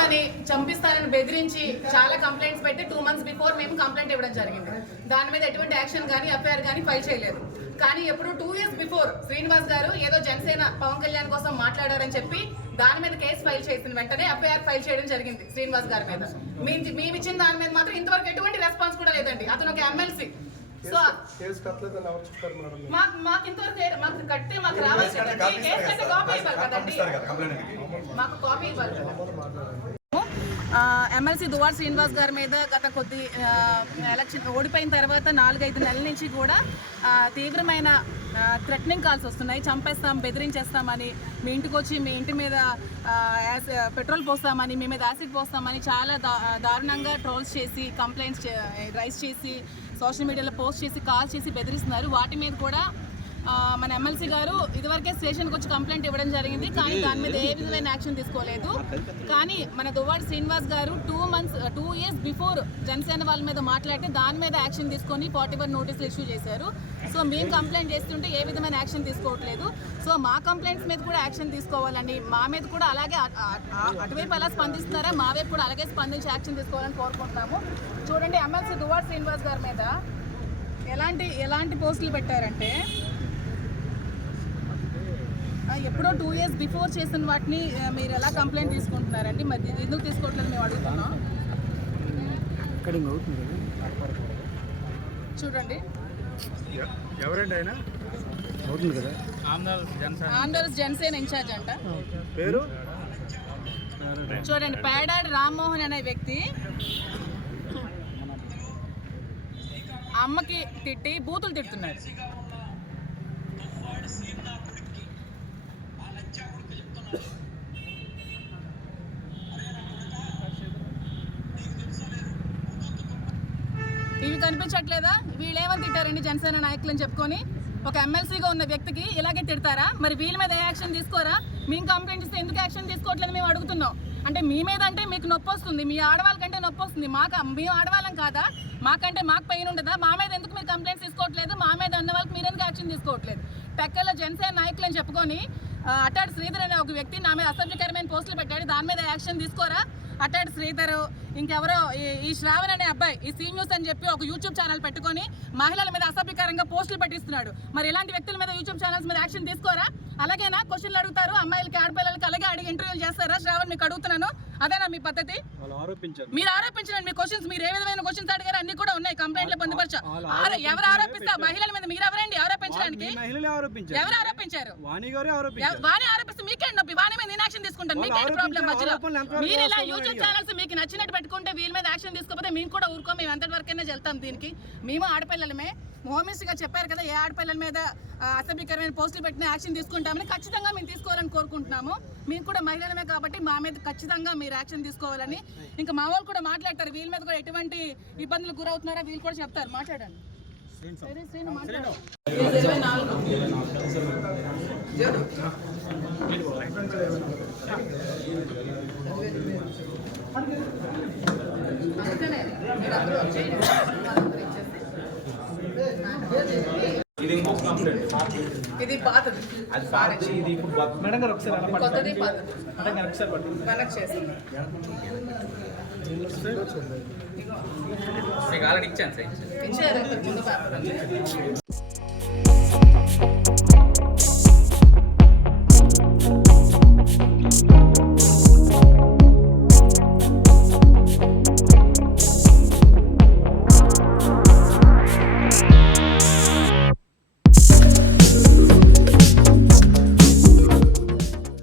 కొడతానని చంపిస్తానని బెదిరించి చాలా కంప్లైంట్స్ పెట్టి 2 months బిఫోర్ మేము కంప్లైంట్ ఇవ్వడం జరిగింది. దాని మీద ఎటువంటి యాక్షన్ కానీ ఎఫ్ఐఆర్ కానీ ఫైల్ చేయలేదు. కానీ ఎప్పుడు 2 years బిఫోర్ శ్రీనివాస్ గారు ఏదో జనసేన పవన్ కళ్యాణ్ కోసం మాట్లాడారని చెప్పి దాని మీద కేసు ఫైల్ చేసిన వెంటనే ఎఫ్ఐఆర్ ఫైల్ చేయడం జరిగింది శ్రీనివాస్ గారి మీద. మేము ఇచ్చిన దాని మీద మాత్రం ఇంతవరకు ఎటువంటి రెస్పాన్స్ కూడా లేదండి. అతను ఒక ఎమ్మెల్సీ. సో మాకు ఇంతవరకు మాకు కట్టి మాకు రావాలి కదండి. కేసు కట్టి కాపీ ఇవ్వాలి కదండి, మాకు కాపీ ఇవ్వాలి కదా. ఎమ్మెల్సీ దువ్వాడ శ్రీనివాస్ గారి మీద గత కొద్ది ఎలక్షన్ ఓడిపోయిన తర్వాత 4-5 నెలల నుంచి కూడా తీవ్రమైన థ్రెటనింగ్ కాల్స్ వస్తున్నాయి. చంపేస్తాం, బెదిరించేస్తామని, మీ ఇంటికి వచ్చి మీ ఇంటి మీద పెట్రోల్ పోస్తామని, మీ మీద యాసిడ్ పోస్తామని చాలా దారుణంగా ట్రోల్స్ చేసి కంప్లైంట్స్ రైజ్ చేసి సోషల్ మీడియాలో పోస్ట్ చేసి కాల్ చేసి బెదిరిస్తున్నారు. వాటి మీద కూడా మన ఎమ్మెల్సీ గారు ఇదివరకే స్టేషన్కి వచ్చి కంప్లైంట్ ఇవ్వడం జరిగింది. కానీ దాని మీద ఏ విధమైన యాక్షన్ తీసుకోలేదు. కానీ మన దువ్వాడ శ్రీనివాస్ గారు 2 years బిఫోర్ జనసేన వాళ్ళ మీద మాట్లాడితే దాని మీద యాక్షన్ తీసుకొని 41 నోటీసులు ఇష్యూ చేశారు. సో మేము కంప్లైంట్ చేస్తుంటే ఏ విధమైన యాక్షన్ తీసుకోవట్లేదు. సో మా కంప్లైంట్స్ మీద కూడా యాక్షన్ తీసుకోవాలని, మా మీద కూడా అలాగే అటువైపు ఎలా స్పందిస్తున్నారా మా వైపు కూడా అలాగే స్పందించి యాక్షన్ తీసుకోవాలని కోరుకుంటున్నాము. చూడండి, ఎమ్మెల్సీ దువ్వాడ శ్రీనివాస్ గారి మీద ఎలాంటి పోస్టులు పెట్టారంటే ఎప్పుడో 2 years బిఫోర్ చేసిన వాటిని మీరు ఎలా కంప్లైంట్ తీసుకుంటున్నారండి? మరి ఎందుకు తీసుకోవట్లేదు మేము అడుగుతున్నాం. చూడండి, ఆంధ్రప్రదేశ్ జనసేన ఇన్ఛార్జ్ అంట పేరు. చూడండి, పేడాడి రామ్మోహన్ అనే వ్యక్తి అమ్మకి తిట్టి బూతులు తిడుతున్నారు. ఇవి కనిపించట్లేదా? వీళ్ళేమని తిట్టారండి జనసేన నాయకులని చెప్పుకొని? ఒక ఎమ్మెల్సీగా ఉన్న వ్యక్తికి ఇలాగే తిడతారా? మరి వీళ్ళ మీద ఏ యాక్షన్ తీసుకోరా? మేము కంప్లైంట్ ఇస్తే ఎందుకు యాక్షన్ తీసుకోవట్లేదు మేము అడుగుతున్నాం. అంటే మీ మీద అంటే మీకు నొప్పి వస్తుంది, మీ ఆడవాళ్ళకంటే నొప్పి వస్తుంది. మేము ఆడవాళ్ళం కాదా? మాకంటే మాకు పెయిన్ ఉండదా? మా మీద ఎందుకు మీరు కంప్లైంట్స్ తీసుకోవట్లేదు? మా మీద అన్న వాళ్ళకి మీరు ఎందుకు యాక్షన్ తీసుకోవట్లేదు? టెక్కల్లో జనసేన నాయకులు అని చెప్పుకొని అట్టాడు శ్రీధర్ అనే ఒక వ్యక్తి నా మీద అసభ్యకరమైన పోస్టులు పెట్టాడు. దాని మీద యాక్షన్ తీసుకోరా? అట్టాడు శ్రీధర్, ఇంకెవరో ఈ శ్రావణ్ అనే అబ్బాయి ఈ సీ న్యూస్ అని చెప్పి ఒక యూట్యూబ్ ఛానల్ పెట్టుకొని మహిళల మీద అసభ్యకరంగా పోస్టులు పెట్టిస్తున్నాడు. మరి ఇలాంటి వ్యక్తుల మీద యూట్యూబ్ ఛానల్స్ మీద యాక్షన్ తీసుకోరా? అలాగేనా క్వశ్చన్లు అడుగుతారు అమ్మాయిలకి, ఆడపిల్లలకి అలాగే అడిగి ఇంటర్వ్యూలు చేస్తారా? శ్రావణ్, మీకు అడుగుతున్నాను, అదేనా మీ పద్ధతి? మీరు ఆరోపించండి. మీ క్వశ్చన్స్, మీరు ఏ విధమైన క్వశ్చన్స్ అడిగారు అన్ని కూడా ఉన్నాయి కంప్లైంట్ లో పొందుపరచా. ఎవరు ఆరోపిస్తారు? మహిళల మీద మీరు ఎవరండి ఆరోపించడానికి? ఎవరు ఆరోపించారు? వాణి ఆరోపిస్తే మీకేంటి నొప్పి? వాణి మీద నేను యాక్షన్ తీసుకుంటాను, మీకేంటి ప్రాబ్లం? మధ్యలో మీరు ఇలా యూట్యూబ్ ఛానల్స్ మీకు నచ్చినట్టు పెట్టుకుంటే వీళ్ళ మీద యాక్షన్ తీసుకోకపోతే మేము కూడా ఊరుకో, మేము ఎంతటి వరకైనా వెళ్తాం. దీనికి మేము ఆడపిల్లలమే. హోమ్ మినిస్టర్ గారు చెప్పారు కదా, ఏ ఆడపిల్లల మీద అసభ్యకరమైన పోస్టులు పెట్టిన యాక్షన్ తీసుకుంటామని. ఖచ్చితంగా మేము తీసుకోవాలని కోరుకుంటున్నాము. మేము కూడా మహిళలమే కాబట్టి మా మీద ఖచ్చితంగా మీరు యాక్షన్ తీసుకోవాలని. ఇంకా మా వాళ్ళు కూడా మాట్లాడతారు, వీళ్ళ మీద కూడా ఎటువంటి ఇబ్బందులు గురవుతున్నారో వీళ్ళు కూడా చెప్తారు. మాట్లాడండి. ఇది పాతది, మేడం గారు ఒకసారి కొత్తది పాతది కనెక్ట్ చేస్తాం. ఇచ్చారు ముందు పేపర్.